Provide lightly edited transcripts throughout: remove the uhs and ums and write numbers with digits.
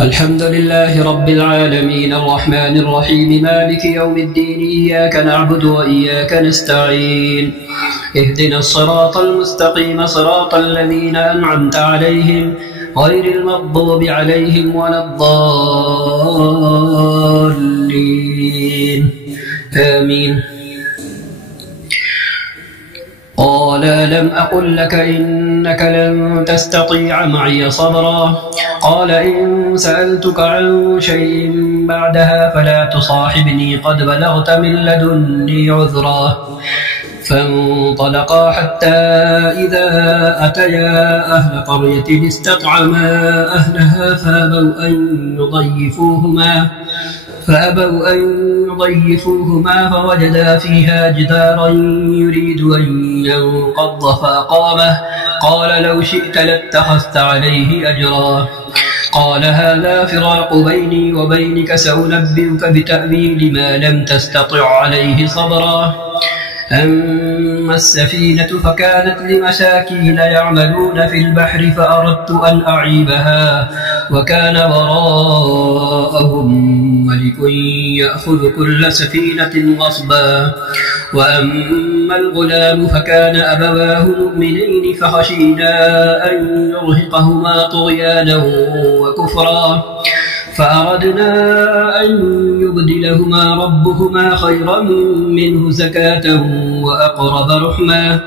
الحمد لله رب العالمين الرحمن الرحيم مالك يوم الدين إياك نعبد وإياك نستعين اهدنا الصراط المستقيم صراط الذين أنعمت عليهم غير المغضوب عليهم ولا الضالين آمين. قال لم أقل لك إنك لن تستطيع معي صبرا قال إن سألتك عن شيء بعدها فلا تصاحبني قد بلغت من لدني عذرا. فانطلقا حتى إذا أتيا أهل قرية استطعما أهلها فأبوا أن يضيفوهما فوجدا فيها جدارا يريد أن ينقض فأقامه قال لو شئت لاتخذت عليه أجرا. قال هذا فراق بيني وبينك سأنبئك بتأويل ما لم تستطع عليه صبرا. أما السفينة فكانت لمساكين يعملون في البحر فأردت أن أعيبها وكان وراءهم ملك يأخذ كل سفينة غصبا. وأما الغلام فكان أبواه مؤمنين فخشينا أن يرهقهما طغيانا وكفرا فأردنا أن يبدلهما ربهما خيرا منه زكاة وأقرب رحما.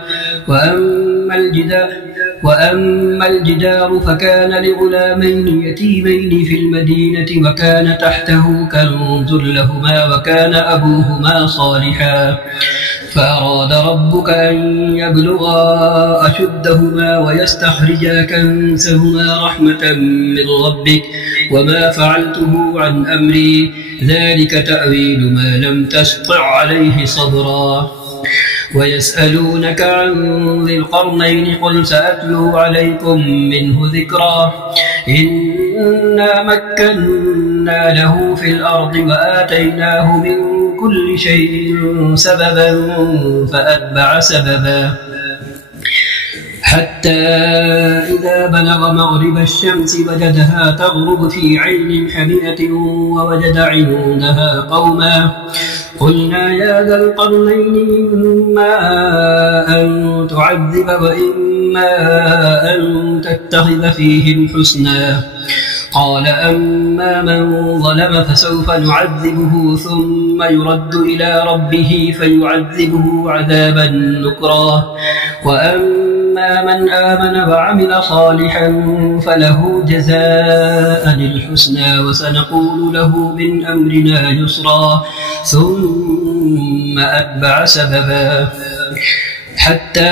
وأما الجدار فكان لغلامين يتيمين في المدينة وكان تحته كنز لهما وكان أبوهما صالحا فأراد ربك أن يبلغا أشدهما ويستخرجا كنزهما رحمة من ربك وما فعلته عن أمري ذلك تأويل ما لم تستطع عليه صبرا. ويسألونك عن ذي القرنين قل سأتلو عليكم منه ذكرا. إنا مكنا له في الأرض وآتيناه من كل شيء سببا فأتبع سببا حتى إذا بلغ مغرب الشمس وجدها تغرب في عين حمئة ووجد عندها قوما قلنا يا ذا القرنين إما أن تعذب وإما أن تتخذ فيهم حسنا. قال أما من ظلم فسوف نعذبه ثم يرد إلى ربه فيعذبه عذابا نكرا. وأما من آمن وعمل صالحا فله جزاء الحسنى وسنقول له من أمرنا يسرا. ثم أتبع سببا حتى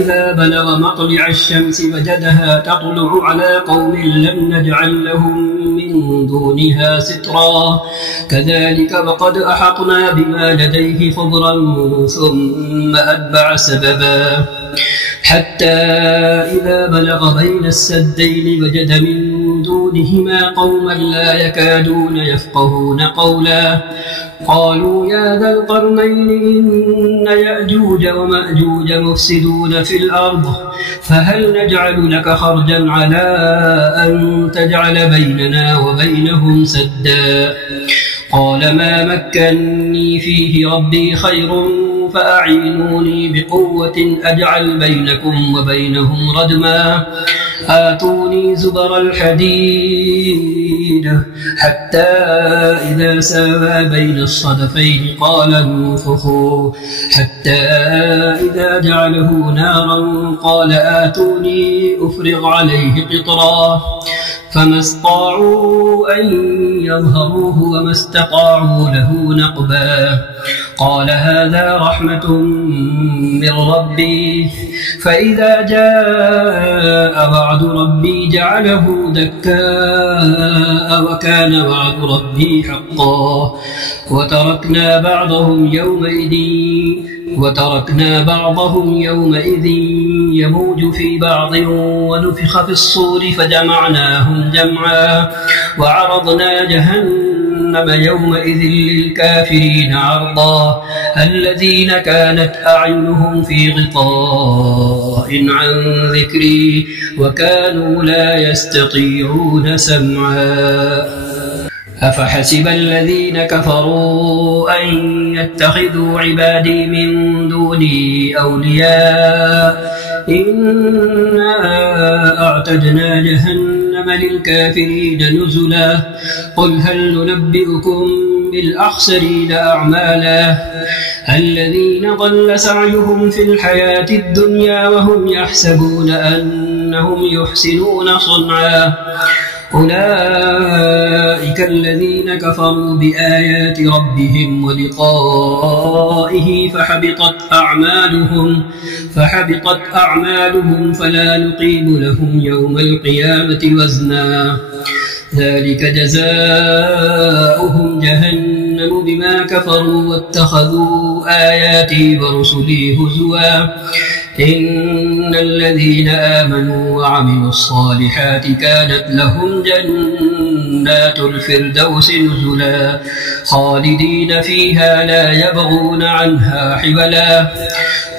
إذا بلغ مطلع الشمس وجدها تطلع على قوم لم نجعل لهم من دونها سترا كذلك وقد أحطنا بما لديه خبرا ثم أتبع سببا حتى إذا بلغ بين السدين وجد من دونهما قوما لا يكادون يفقهون قولا قالوا يا ذا القرنين إن يأجوج ومأجوج مفسدون في الأرض فهل نجعل لك خرجا على أن تجعل بيننا وبينهم سدا. قال ما مكنني فيه ربي خير فأعينوني بقوة أجعل بينكم وبينهم ردما. آتوني زبر الحديد حتى إذا ساوى بين الصدفين قال انفخوا حتى إذا جعله نارا قال آتوني أفرغ عليه قطرا فما استطاعوا أن يظهروه وما استطاعوا له نقبا. قال هذا رحمة من ربي فإذا جاء وعد ربي جعله دكاء وكان وعد ربي حقا. وتركنا بعضهم يومئذ يموج في بعض ونفخ في الصور فجمعناهم جمعا وعرضنا جهنم جهنم يومئذ للكافرين عرضا الذين كانت أعينهم في غطاء عن ذكري وكانوا لا يستطيعون سمعا أفحسب الذين كفروا أن يتخذوا عبادي من دوني أولياء إنا أعتدنا جهنم للكافرين نزلا قل هل ننبئكم بالأخسرين أعمالا الذين ضل سعيهم في الحياة الدنيا وهم يحسبون أنهم يحسنون صنعا أولئك الذين كفروا بآيات ربهم ولقائه فحبطت أعمالهم فلا نقيم لهم يوم القيامة وزنا ذلك جزاؤهم جهنم بما كفروا واتخذوا آياتي ورسلي هزوا إن الذين آمنوا وعملوا الصالحات كانت لهم جنات الفردوس نزلا خالدين فيها لا يبغون عنها حولا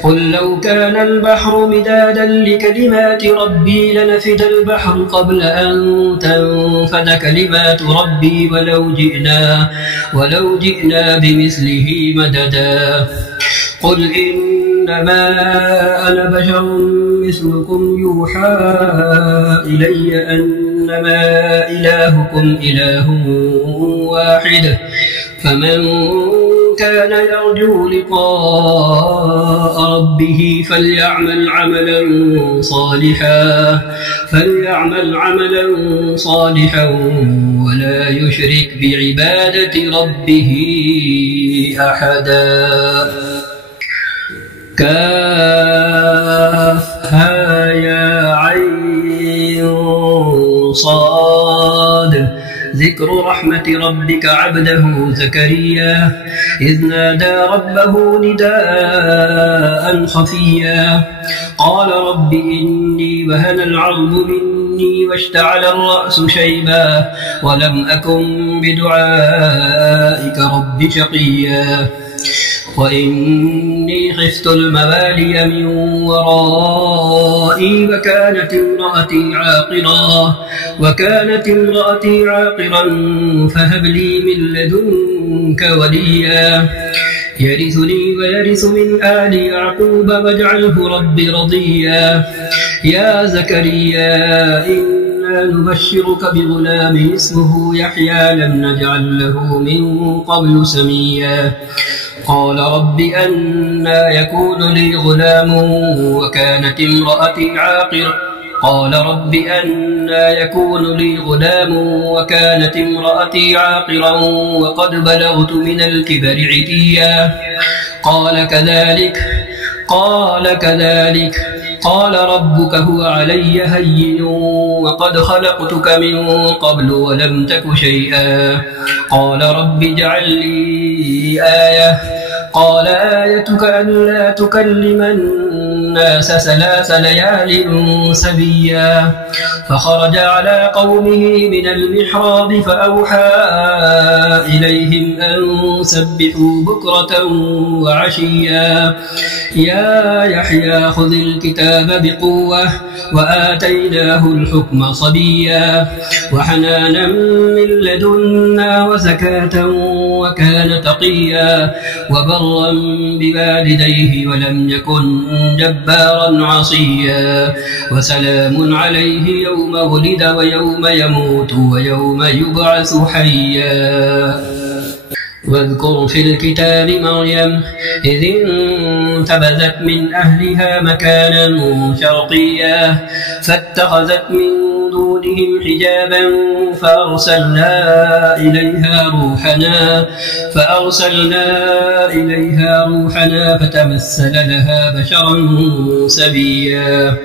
قل لو كان البحر مدادا لكلمات ربي لنفد البحر قبل أن تنفد كلمات ربي ولو جئنا بمثله مددا قل إنما أنا بشر مثلكم يوحى إلي أنما إلهكم إله واحد فمن كان يرجو لقاء ربه فليعمل عملا صالحا ولا يشرك بعبادة ربه أحدا كافها يا عين صاد ذكر رحمة ربك عبده زكريا إذ نادى ربه نداء خفيا قال رب إني وهن العظم مني واشتعل الرأس شيبا ولم أكن بدعائك رب شقيا وإني خفت الموالي من ورائي وكانت امرأتي عاقرا فهب لي من لدنك وليا يرثني ويرث من آل يعقوب واجعله رب رضيا يا زكريا إنا نبشرك بغلام اسمه يحيى لم نجعل له من قبل سميا قال رب أنى يكون لي غلام وكانت امرأتي عاقرا قال رب أنى يكون لي غلام وكانت امرأتي عاقرا وقد بلغت من الكبر عتيا قال كذلك قال ربك هو علي هين وقد خلقتك من قبل ولم تك شيئا قال رب اجعل لي آية قال آيتك ألا تكلم الناس 3 ليال سبيا فخرج على قومه من المحراب فأوحى إليهم أن سبحوا بكرة وعشيا يا يحيى خذ الكتاب بقوة وآتيناه الحكم صبيا وحنانا من لدنا وزكاة وكان تقيا وبرا بوالديه ولم يكن جبارا عصيا وسلام عليه يوم ولد ويوم يموت ويوم يبعث حيا واذكر في الكتاب مريم إذ انتبذت من أهلها مكانا شرقيا فاتخذت من دونهم حجابا فأرسلنا إليها روحنا فتمثل لها بشرا سويا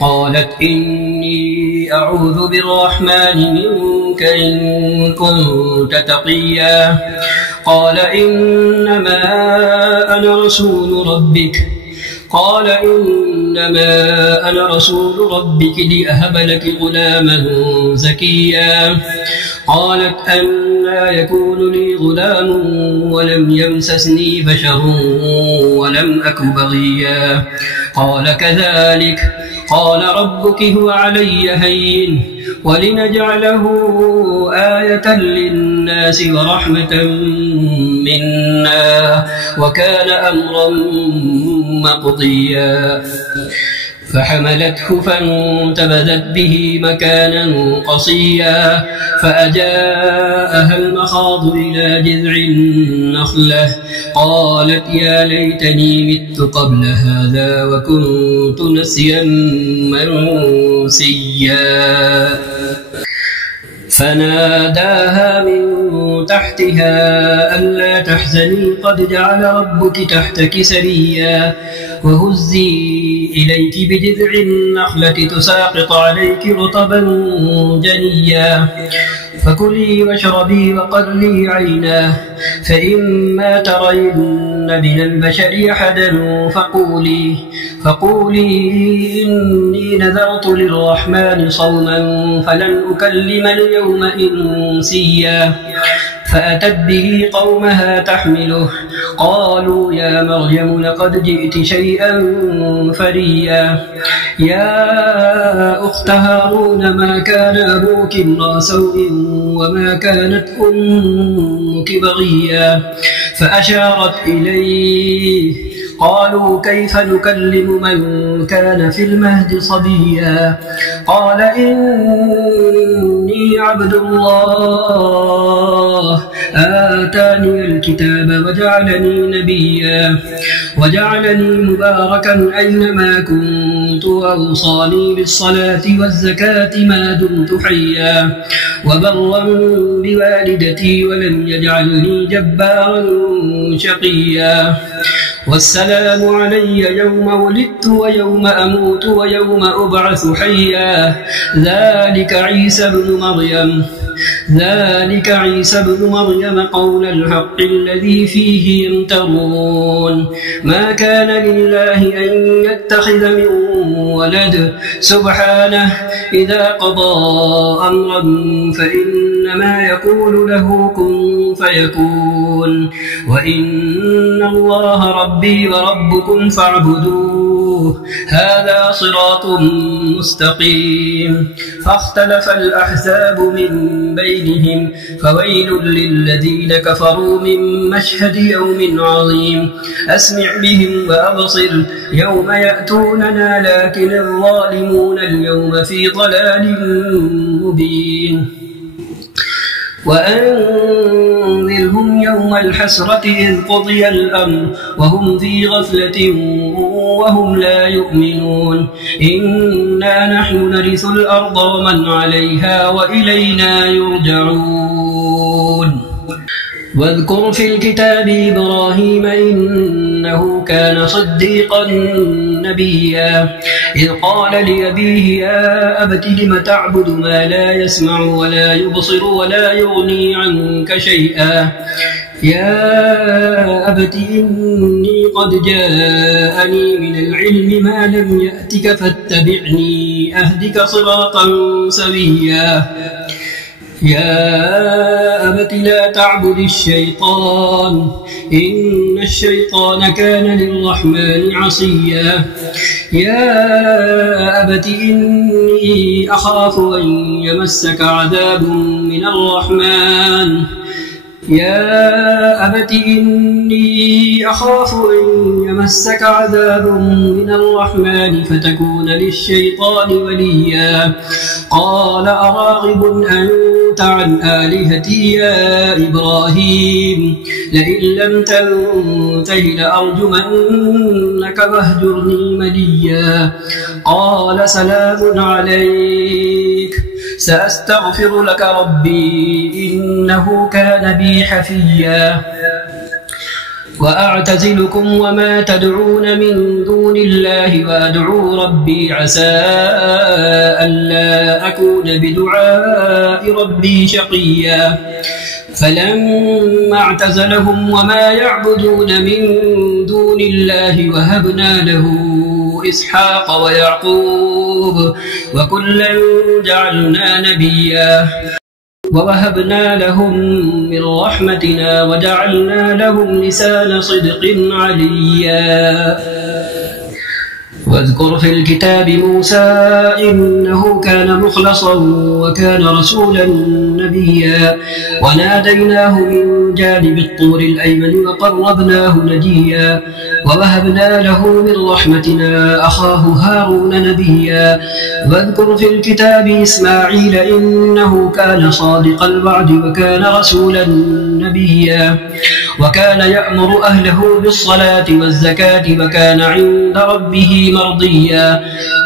قالت إني أعوذ بالرحمن منك إن كنت تقيا قال إنما أنا رسول ربك قال إنما أنا رسول ربك لأهب لك غلاما زكيا قالت أنى يكون لي غلام ولم يمسسني بشر ولم أك بغيا قال كذلك قال ربك هو علي هين ولنجعله آية للناس ورحمة منا وكان أمرا مقضيا فحملته فانتبذت به مكانا قصيا فأجاءها المخاض إلى جذع النخلة قالت يا ليتني مت قبل هذا وكنت نسيا منسيا فناداها من تحتها ألا تحزني قد جعل ربك تحتك سريا وهزي إليك بجذع النخلة تساقط عليك رطبا جنيا فكلي واشربي وقري عينا فإما ترين من البشر أحدا فقولي إني نذرت للرحمن صوما فلن أكلم اليوم إنسيا فأتت به قومها تحمله قالوا يا مريم لقد جئت شيئا فريا يا أخت هارون ما كان أبوك امرأ سوء وما كانت أمك بغيا فأشارت إليه قالوا كيف نكلم من كان في المهد صبيا قال إني عبد الله آتاني الكتاب وجعلني نبيا وجعلني مباركا أينما كنت وأوصاني بالصلاة والزكاة ما دمت حيا وبرا بوالدتي ولم يجعلني جبارا شقيا والسلام علي يوم ولدت ويوم أموت ويوم أبعث حيا ذلك عيسى بن مريم قول الحق الذي فيه يمترون ما كان لله أن يتخذ من ولد سبحانه إذا قضى أمرا فإنما يقول له كن فيكون وإن الله ربي وربكم فاعبدوه هذا صراط مستقيم فاختلف الأحزاب من بينهم فويل للذين كفروا من مشهد يوم عظيم أسمع بهم وأبصر يوم يأتوننا لكن الظالمون اليوم في ضلال مبين وأنذرهم يوم الحسرة إذ قضي الأمر وهم في غفلة وهم لا يؤمنون إنا نحن نرث الأرض ومن عليها وإلينا يرجعون واذكر في الكتاب إبراهيم إنه كان صديقا نبيا إذ قال لأبيه يا أبت لم تعبد ما لا يسمع ولا يبصر ولا يغني عنك شيئا يا أبت إني قد جاءني من العلم ما لم يأتك فاتبعني أهدك صراطا سويا يا أبت لا تعبد الشيطان إن الشيطان كان للرحمن عصيا يا أبت إني أخاف أن يمسك عذاب من الرحمن يا أبت إني أخاف أن يمسك عذاب من الرحمن فتكون للشيطان وليا قال أراغب أنت عن آلهتي يا إبراهيم لئن لم تنته لأرجمنك واهجرني مليا قال سلام عليك سأستغفر لك ربي إنه كان بي حفيا وأعتزلكم وما تدعون من دون الله وأدعو ربي عسى ألا أكون بدعاء ربي شقيا فلما اعتزلهم وما يعبدون من دون الله وهبنا له إسحاق ويعقوب وكلا جعلنا نبيا ووهبنا لهم من رحمتنا وجعلنا لهم لسان صدق عليا واذكر في الكتاب موسى إنه كان مخلصا وكان رسولا نبيا وناديناه من جانب الطور الأيمن وقربناه نجيا ووهبنا له من رحمتنا أخاه هارون نبيا واذكر في الكتاب إسماعيل إنه كان صادق الوعد وكان رسولا نبيا وكان يأمر أهله بالصلاة والزكاة وكان عند ربه مرضيا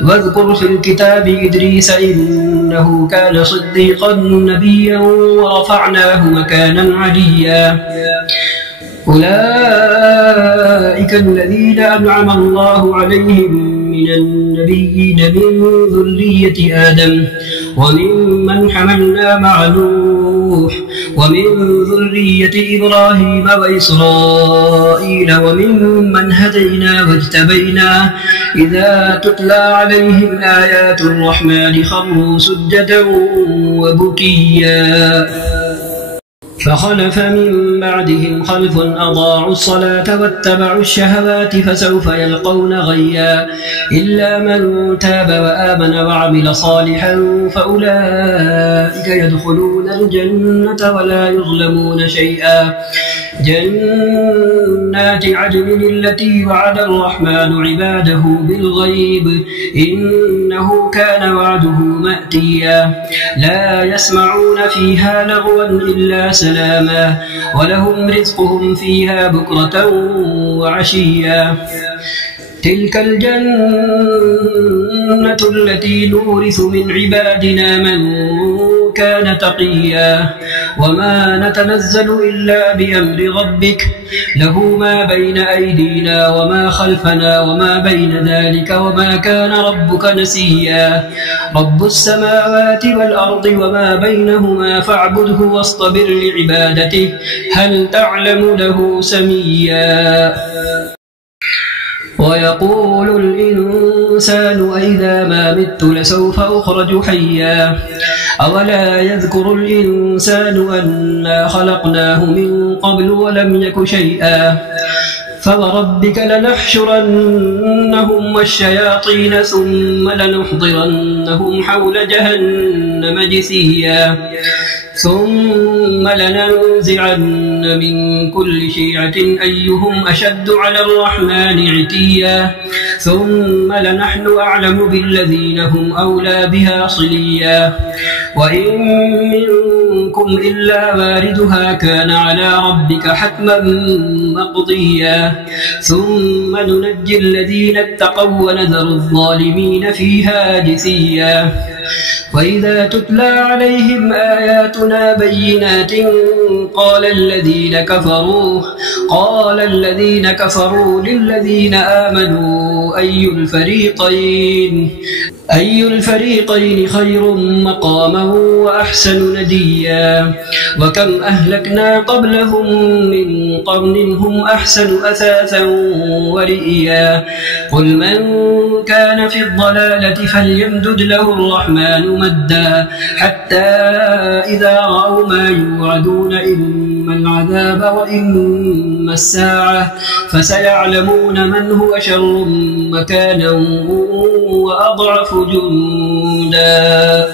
واذكر في الكتاب إدريس إنه كان صديقا نبيا ورفعناه مكانا عليا أولئك الذين أنعم الله عليهم من النبيين من ذرية آدم وممن حملنا مع نوح ومن ذرية إبراهيم وإسرائيل وممن هدينا واجتبينا إذا تتلى عليهم آيات الرحمن خروا سجدا وبكيا فخلف من بعدهم خلف أضاعوا الصلاة واتبعوا الشهوات فسوف يلقون غيا إلا من تاب وآمن وعمل صالحا فأولئك يدخلون الجنة ولا يظلمون شيئا جنات عدن التي وعد الرحمن عباده بالغيب إنه كان وعده مأتيا لا يسمعون فيها لغوا إلا سلاما ولهم رزقهم فيها بكرة وعشيا تلك الجنة التي نورث من عبادنا من كان تقيا وما نتنزل إلا بأمر ربك له ما بين أيدينا وما خلفنا وما بين ذلك وما كان ربك نسيا رب السماوات والأرض وما بينهما فاعبده واصطبر لعبادته هل تعلم له سميا ويقول الإنسان أئذا ما مت لسوف أخرج حيا أولا يذكر الإنسان أنا خلقناه من قبل ولم يك شيئا فوربك لنحشرنهم والشياطين ثم لنحضرنهم حول جهنم جثيا ثم لننزعن من كل شيعة أيهم أشد على الرحمن عتيا ثم لنحن أعلم بالذين هم أولى بها صليا وإن منكم إلا واردها كان على ربك حتما مقضيا ثم ننجي الذين اتقوا ونذر الظالمين فيها جثيا وإذا تتلى عليهم آياتنا بينات قال الذين كفروا للذين آمنوا أي الفريقين خير مقاما وأحسن نديا وكم أهلكنا قبلهم من قرن هم أحسن أثاثا ورئيا قل من كان في الضلالة فليمدد له الرحمن مدا حتى إذا رأوا ما يوعدون إما العذاب وإما الساعة فسيعلمون من هو شر مكانا وأضعف جندا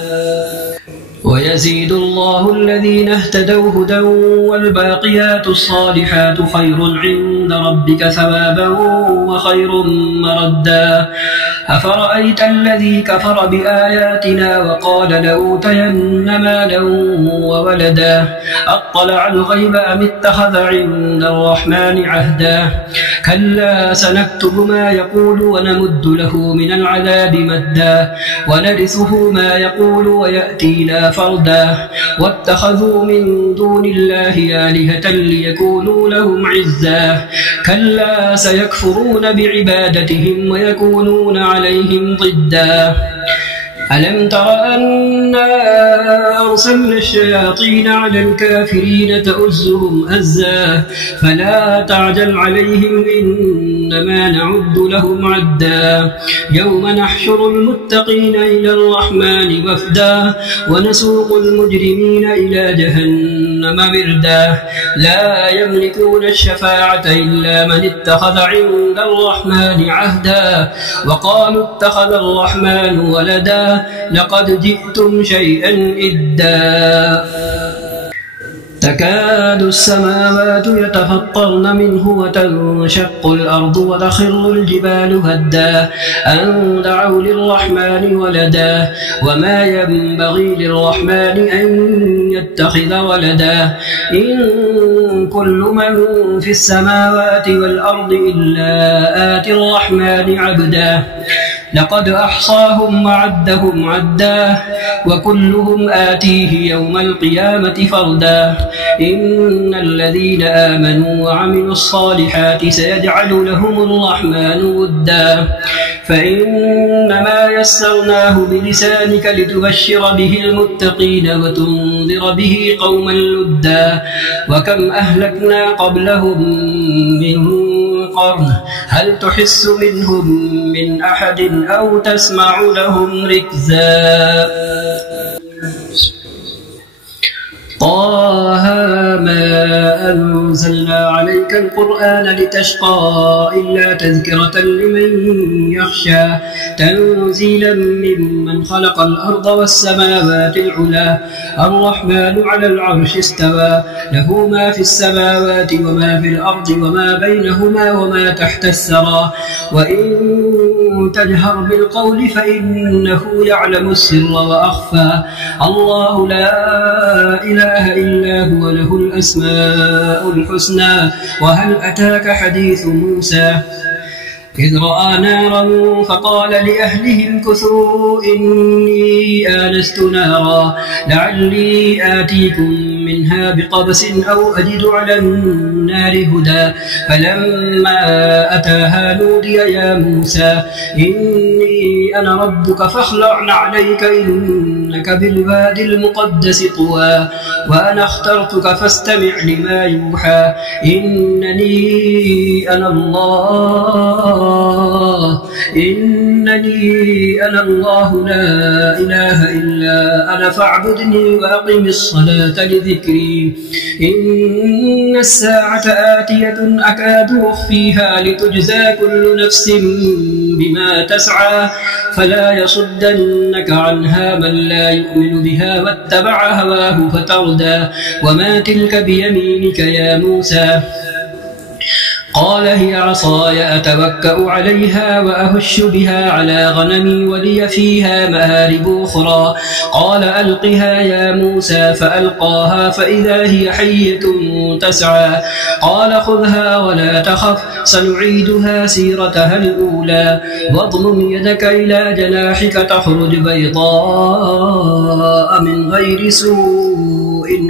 ويزيد الله الذين اهتدوا هدى والباقيات الصالحات خير عند ربك ثوابا وخير مردا أفرأيت الذي كفر بآياتنا وقال لأوتين مالا وولدا أطلع الغيب أم اتخذ عند الرحمن عهدا كلا سنكتب ما يقول ونمد له من العذاب مدا ونرثه ما يقول ويأتينا فردا واتخذوا من دون الله آلهة ليكونوا لهم عزا كلا سيكفرون بعبادتهم ويكونون عليهم ضدا ألم تر أنا أرسلنا الشياطين على الكافرين تؤزهم أزا فلا تعجل عليهم إنما نعد لهم عدا يوم نحشر المتقين إلى الرحمن وفدا ونسوق المجرمين إلى جهنم وردا لا يملكون الشفاعة إلا من اتخذ عند الرحمن عهدا وقالوا اتخذ الرحمن ولدا لقد جئتم شيئا إدا تكاد السماوات يتفطرن منه وتنشق الأرض وتخر الجبال هدا أن دعوا للرحمن ولدا وما ينبغي للرحمن أن يتخذ ولدا إن كل من في السماوات والأرض إلا آتي الرحمن عبدا لقد أحصاهم وعدهم عدا وكلهم آتيه يوم القيامة فردا إن الذين آمنوا وعملوا الصالحات سيجعل لهم الرحمن ودا فإنما يسرناه بلسانك لتبشر به المتقين وتنذر به قوما لدا وكم أهلكنا قبلهم من قرن هل تحس منهم من أحد أو تسمع لهم ركزا طه ما أنزلنا عليك القرآن لتشقى إلا تذكرة لمن يخشى تنزيلا ممن خلق الأرض والسماوات العلى الرحمن على العرش استوى له ما في السماوات وما في الأرض وما بينهما وما تحت الثرى وإن تجهر بالقول فإنه يعلم السر وأخفى الله لا إله إلا هو له الأسماء الحسنى وهل أتاك حديث موسى إذ رأى نارا فقال لأهلهم كثوا إني آنست نارا لعلي آتيكم منها بقبس أو أجد على النار هدى فلما أتاها نودي يا موسى إني أنا ربك فاخلع عليك إنك بالوادي المقدس طوى وأنا اخترتك فاستمع لما يوحى إنني أنا الله لا إله إلا أنا فاعبدني وأقم الصلاة لذكري إن الساعة آتية أكاد أخفيها لتجزى كل نفس بما تسعى فلا يصدنك عنها من لا يؤمن بها واتبع هواه فتردى وما تلك بيمينك يا موسى قال هي عصاي أتوكأ عليها وأهش بها على غنمي ولي فيها مآرب أخرى قال ألقها يا موسى فألقاها فإذا هي حية تسعى قال خذها ولا تخف سنعيدها سيرتها الأولى واضمم يدك إلى جناحك تخرج بيضاء من غير سوء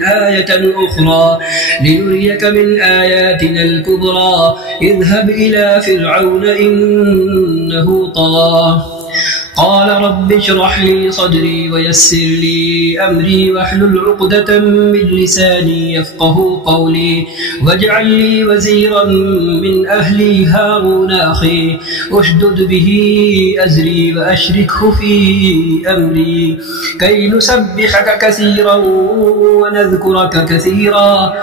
آية أخرى لنريك من آياتنا الكبرى اذهب إلى فرعون إنه طغى قال رب اشرح لي صدري ويسر لي أمري واحلل عقدة من لساني يفقه قولي واجعل لي وزيرا من أهلي هارون أخي اشدد به أزري وأشركه في أمري كي نسبحك كثيرا ونذكرك كثيرا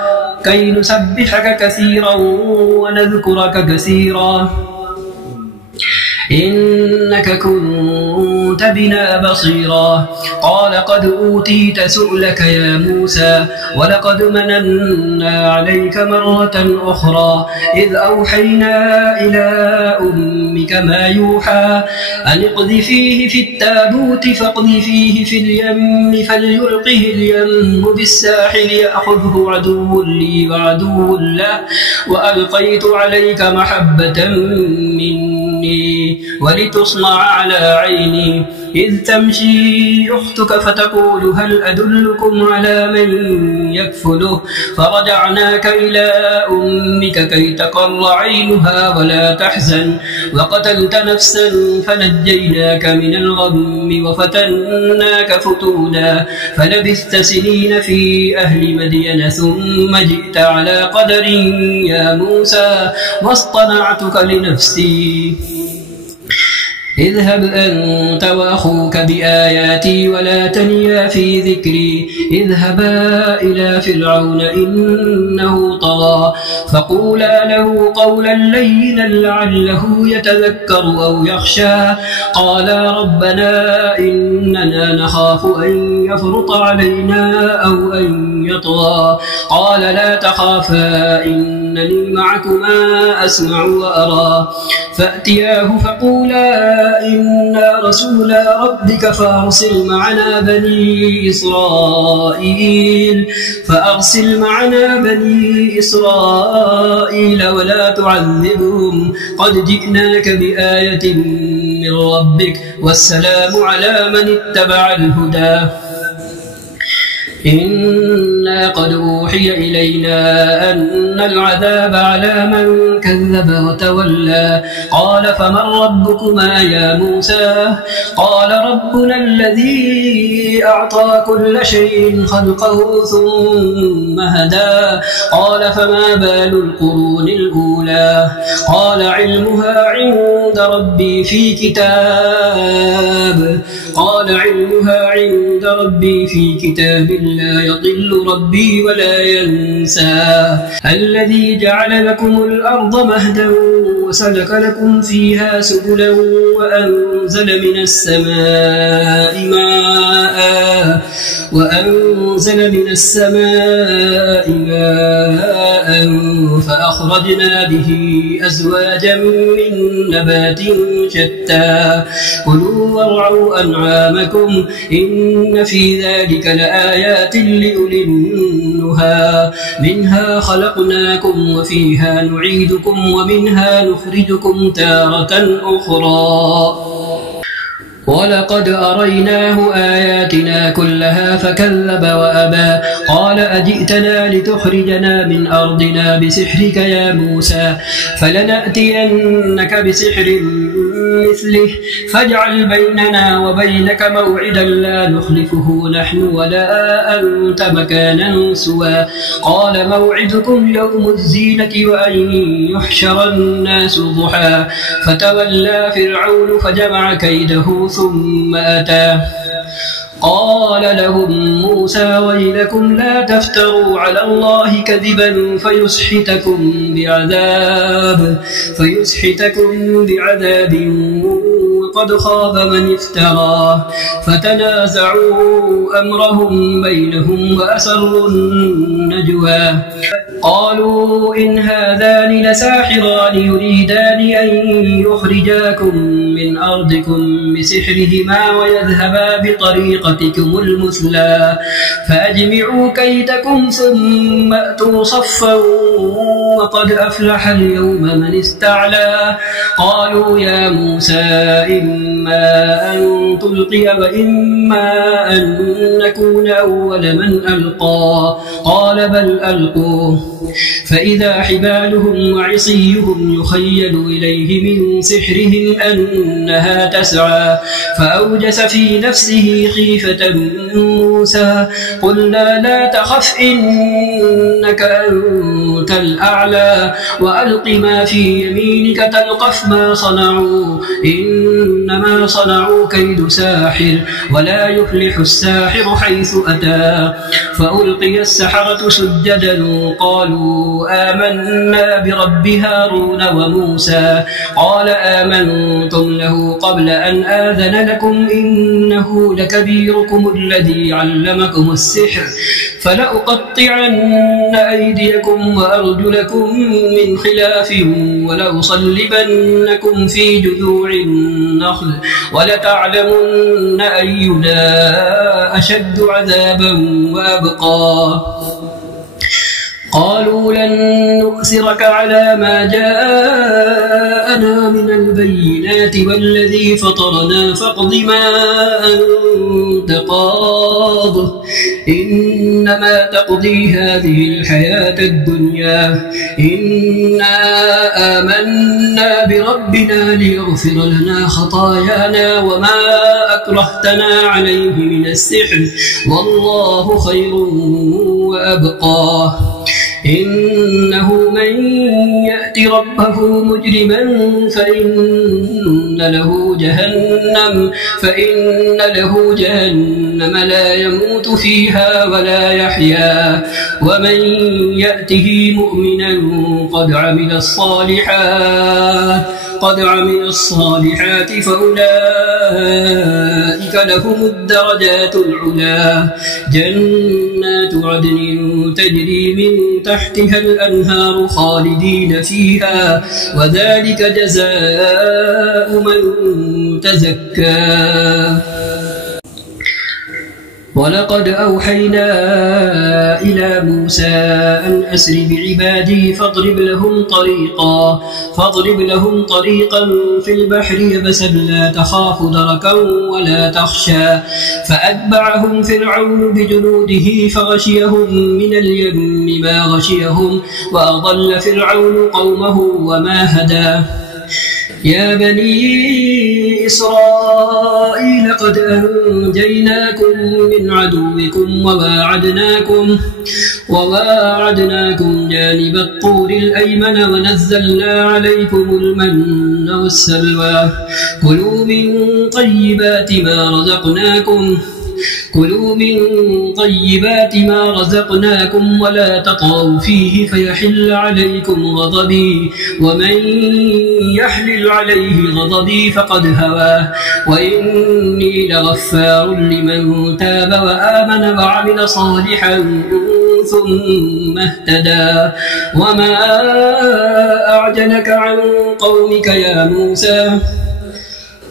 إنك كنت بنا بصيرا قال قد أوتيت سؤلك يا موسى ولقد مننا عليك مرة أخرى إذ أوحينا إلى أمك ما يوحى أن اقذفيه في التابوت فاقذفيه في اليم فليلقه اليم بالساحل يأخذه عدو لي وعدو له وألقيت عليك محبة مني ولتصنع على عيني إذ تمشي أختك فتقول هل أدلكم على من يكفله فرجعناك إلى أمك كي تقر عينها ولا تحزن وقتلت نفسا فنجيناك من الغم وفتناك فتونا فلبثت سنين في أهل مدين ثم جئت على قدر يا موسى واصطنعتك لنفسي اذهب أنت وأخوك بآياتي ولا تنيا في ذكري اذهبا إلى فرعون إنه طغى فقولا له قولا لينا لعله يتذكر أو يخشى قالا ربنا إننا نخاف أن يفرط علينا أو أن يطغى قال لا تخافا إنني معكما أسمع وأرى فأتياه فقولا إنا رسولا ربك فأرسل معنا بني إسرائيل ولا تعذبهم قد جئناك بآية من ربك والسلام على من اتبع الهدى إنا قد أوحي إلينا أن العذاب على من كذب وتولى قال فمن ربكما يا موسى قال ربنا الذي أعطى كل شيء خلقه ثم هدى قال فما بال القرون الأولى قال علمها عند ربي في كتاب لا يضل ربي ولا ينسى الذي جعل لكم الأرض مهدا وسلك لكم فيها سبلا وأنزل من السماء ماء فأخرجنا به أزواجا من نبات شتى كلوا وارعوا أنعامكم إن في ذلك لآيات لأولي النهى منها خلقناكم وفيها نعيدكم ومنها نخرجكم تارة أخرى ولقد أريناه آياتنا كلها فكذب وأبى قال أجئتنا لتخرجنا من أرضنا بسحرك يا موسى فلنأتينك بسحر مثله فاجعل بيننا وبينك موعدا لا نخلفه نحن ولا أنت مكانا سوى قال موعدكم يوم الزينة وأن يحشر الناس ضحى فتولى فرعون فجمع كيده ثم أتى قال لهم موسى ويلكم لا تفتروا على الله كذبا فيسحتكم بعذاب وقد خاب من افترى فتنازعوا أمرهم بينهم وأسروا النجوى قالوا إن هذان لساحران يريدان أن يخرجاكم من أرضكم بسحرهما ويذهبا بطريقتكم المثلى فأجمعوا كيدكم ثم أتوا صفا وقد أفلح اليوم من استعلى قالوا يا موسى إما أن تلقي وإما أن نكون أول من ألقى قال بل ألقوه فإذا حبالهم وعصيهم يخيل إليه من سحرهم أنها تسعى فأوجس في نفسه خيفة موسى قلنا لا تخف إنك أنت الأعلى وألق ما في يمينك تلقف ما صنعوا إنما صنعوا كيد ساحر ولا يفلح الساحر حيث أتى فألقي السحرة سجدا قالوا آمنا برب هارون وموسى قال آمنتم له قبل أن آذن لكم إنه لكبيركم الذي علمكم السحر فلأقطعن أيديكم وأرجلكم من خلاف ولأصلبنكم في جذوع النخل ولتعلمن أينا أشد عذابا وأبقى قالوا لن نؤثرك على ما جاءنا من البينات والذي فطرنا فاقض ما أنت قاض إنما تقضي هذه الحياة الدنيا إنا آمنا بربنا ليغفر لنا خطايانا وما أكرهتنا عليه من السحر والله خير وأبقى إنه من يأت ربه مجرما فإن له جهنم لا يموت فيها ولا يحيا ومن يأته مؤمنا قد عمل الصالحات فأولئك لهم الدرجات العلا جنات عدن تجري من تحتها الأنهار خالدين فيها وذلك جزاء من تزكى ولقد أوحينا إلى موسى أن أسر بعبادي فاضرب لهم طريقا في البحر يبسا لا تخاف دركا ولا تخشى فأتبعهم فرعون بجنوده فغشيهم من اليم ما غشيهم وأضل فرعون قومه وما هدى يا بني إسرائيل قد أنجيناكم من عدوكم وواعدناكم جانب الطور الأيمن ونزلنا عليكم المن والسلوى كلوا من طيبات ما رزقناكم ولا تطغوا فيه فيحل عليكم غضبي ومن يحلل عليه غضبي فقد هوى وإني لغفار لمن تاب وآمن وعمل صالحا ثم اهتدى وما أعجلك عن قومك يا موسى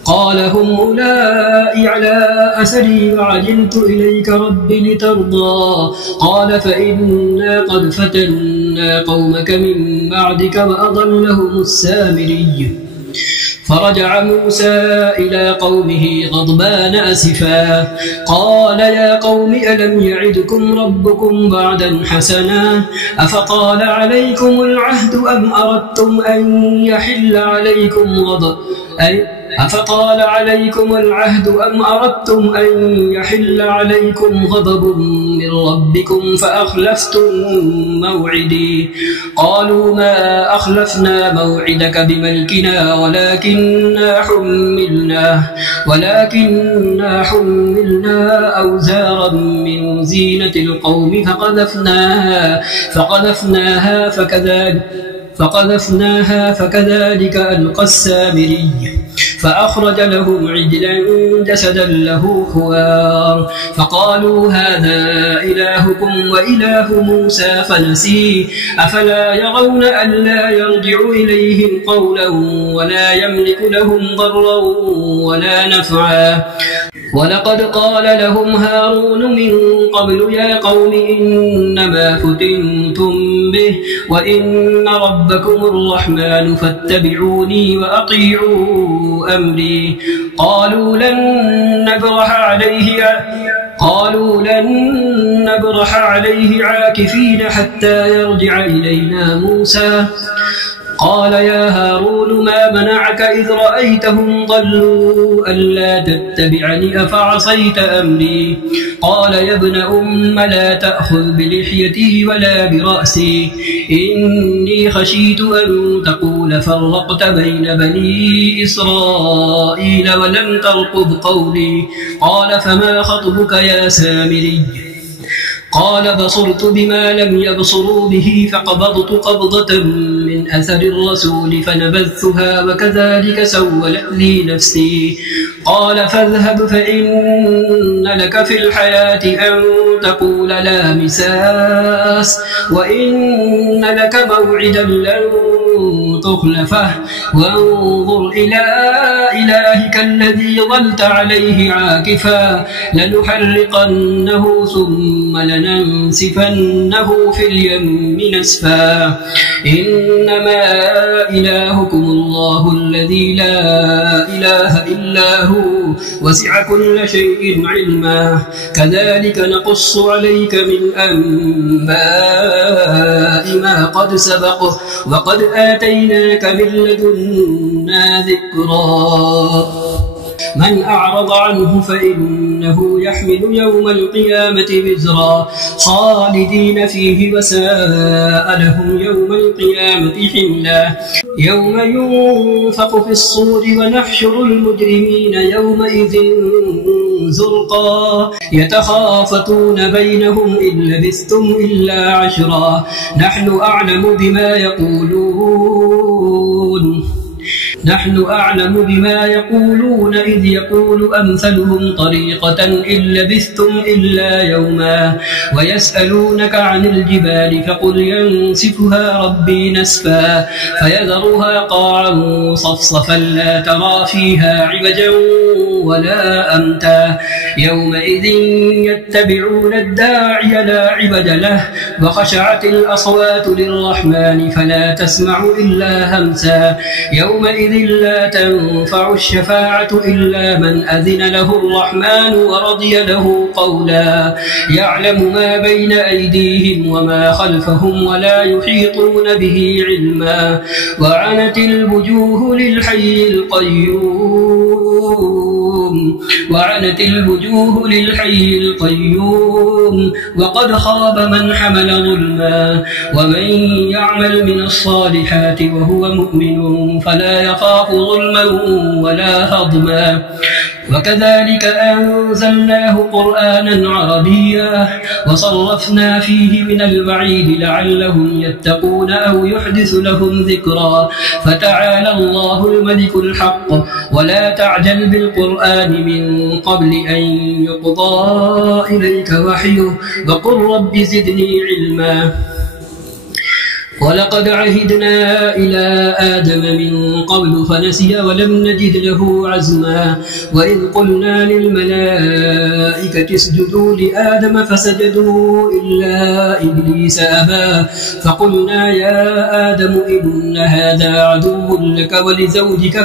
قال هم أولئك على أثري وعجلت إليك رب لترضى قال فإنا قد فتنا قومك من بعدك وأضلهم السامري فرجع موسى إلى قومه غضبان أسفا قال يا قوم ألم يعدكم ربكم وعدا حسنا أفطال عليكم العهد أم أردتم أن يحل عليكم غضب من ربكم فأخلفتم موعدي قالوا ما أخلفنا موعدك بملكنا ولكننا حملنا أوزارا من زينة القوم فقذفناها فكذلك ألقى السامري فأخرج لهم عجلا جسدا له خوار فقالوا هذا إلهكم وإله موسى فنسيه أفلا يرون ألا يرجع إليهم قولا ولا يملك لهم ضرا ولا نفعا ولقد قال لهم هارون من قبل يا قوم إنما فتنتم به وإن ربكم الرحمن فاتبعوني وأطيعوا أمري قالوا لن نبرح عليه عاكفين حتى يرجع إلينا موسى قال يا هارون ما منعك إذ رأيتهم ضلوا ألا تتبعني أفعصيت أمري قال يا ابن أم لا تأخذ بلحيتي ولا برأسي إني خشيت أن تقول فرقت بين بني إسرائيل ولم ترقب قولي قال فما خطبك يا سامري قال بصرت بما لم يبصروا به فقبضت قبضة من أثر الرسول فنبذتها وكذلك سولت لي نفسي قال فاذهب فإن لك في الحياة أن تقول لا مساس وإن لك موعدا لن تخلفه وانظر إلى إلهك الذي ظلت عليه عاكفا لنحرقنه ثم لننسفنه في اليم نسفا إنما إلهكم الله الذي لا إله إلا هو وسع كل شيء علما كذلك نقص عليك من أنباء ما قد سبق وقد آتيناك من لدنا ذكرا من أعرض عنه فإنه يحمل يوم القيامة وزرا خالدين فيه وساء لهم يوم القيامة حملا يوم ينفخ في الصور ونحشر المجرمين يومئذ زرقا يتخافتون بينهم إن لبثتم إلا عشرا نحن أعلم بما يقولون إذ يقول أمثلهم طريقة إن لبثتم إلا يوما ويسألونك عن الجبال فقل ينسفها ربي نسفا فيذرها قاعا صفصفا لا ترى فيها عوجا ولا أمتا يومئذ يتبعون الداعي لا عوج له وخشعت الأصوات للرحمن فلا تسمع إلا همسا يومئذ لا تنفع الشفاعة إلا من أذن له الرحمن ورضي له قولا يعلم ما بين أيديهم وما خلفهم ولا يحيطون به علما وعنت الوجوه للحي القيوم وقد خاب من حمل ظلما ومن يعمل من الصالحات وهو مؤمن فلا يخاف ظلما ولا هضما وكذلك أنزلناه قرآنا عربيا وصرفنا فيه من الوعيد لعلهم يتقون أو يحدث لهم ذكرا فتعالى الله الملك الحق ولا تعجل بالقرآن من قبل أن يقضى إليك وحيه وقل رب زدني علما ولقد عهدنا إلى آدم من قبل فنسي ولم نجد له عزما وإذ قلنا للملائكة اسجدوا لآدم فسجدوا إلا إبليس أبى فقلنا يا آدم إن هذا عدو لك ولزوجك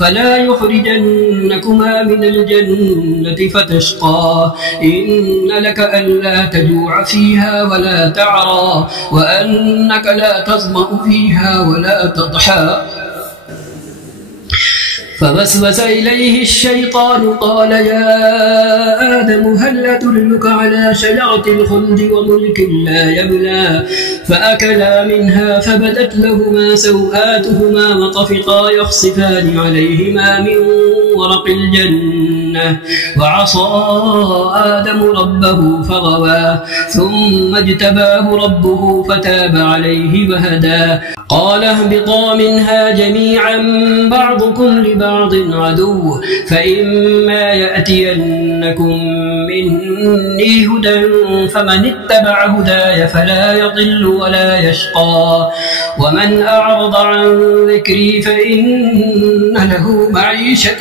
فلا يخرجنكما من الجنة فتشقى إن لك ألا تجوع فيها ولا تعرى وأنك لا تظمأ فيها ولا تضحى فوسوس إليه الشيطان قال يا آدم هل أدلك على شجرة الخلد وملك لا يبلى فأكلا منها فبدت لهما سوآتهما وطفقا يخصفان عليهما من ورق الجنة وعصى آدم ربه فغوى ثم اجتباه ربه فتاب عليه وهدى قال اهبطا منها جميعا بعضكم لبعض عدو فإما يأتينكم مني هدى فمن اتبع هداي فلا يضل ولا يشقى ومن أعرض عن ذكري فإن له معيشة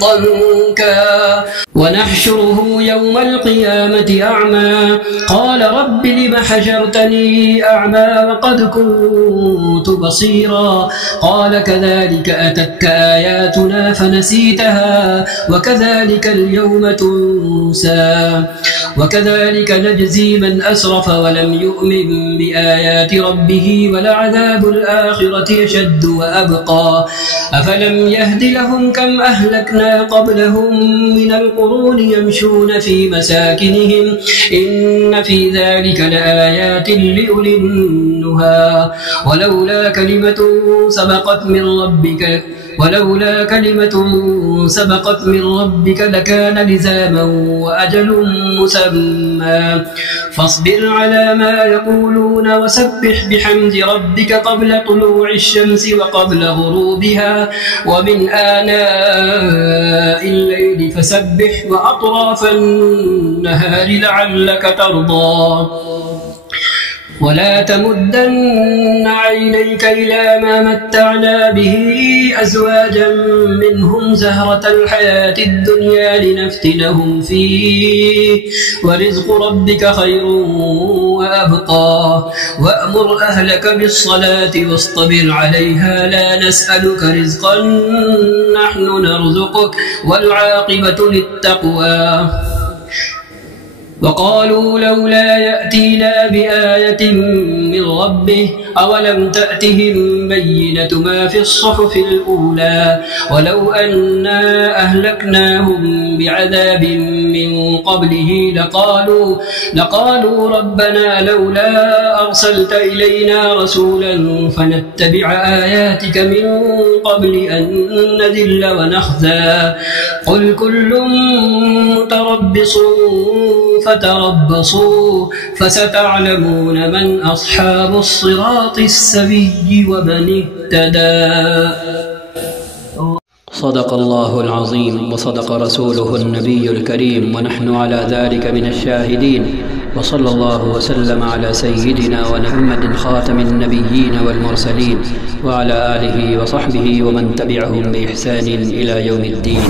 ضنكا ونحشره يوم القيامة أعمى قال رب لم حشرتني أعمى وقد كنت بصيرا قال كذلك أتتك آياتنا فنسيتها وكذلك اليوم تنسى وكذلك نجزي من أسرف ولم يؤمن بآيات ربه ولعذاب الآخرة أشد وأبقى أفلم يهد لهم كم أهلكنا قبلهم من القرون يمشون في مساكنهم إن في ذلك لآيات لأولي النهى ولولا كلمة سبقت من ربك لكان لزاما وأجل مسمى فاصبر على ما يقولون وسبح بحمد ربك قبل طلوع الشمس وقبل غروبها ومن آناء الليل فسبح وأطراف النهار لعلك ترضى ولا تمدن عينيك إلى ما متعنا به أزواجا منهم زهرة الحياة الدنيا لنفتنهم فيه ورزق ربك خير وأبقى وأمر أهلك بالصلاة واصطبر عليها لا نسألك رزقا نحن نرزقك والعاقبة للتقوى وقالوا لولا يأتينا بآية من ربه أولم تأتهم بينة ما في الصحف الأولى ولو أنا أهلكناهم بعذاب من قبله لقالوا ربنا لولا أرسلت إلينا رسولا فنتبع آياتك من قبل أن نذل ونخزى قل كل متربص فتربصوا فستعلمون من أصحاب الصراط السوي ومن اهتدى. صدق الله العظيم وصدق رسوله النبي الكريم ونحن على ذلك من الشاهدين وصلى الله وسلم على سيدنا ونحمد خاتم النبيين والمرسلين وعلى آله وصحبه ومن تبعهم بإحسان إلى يوم الدين.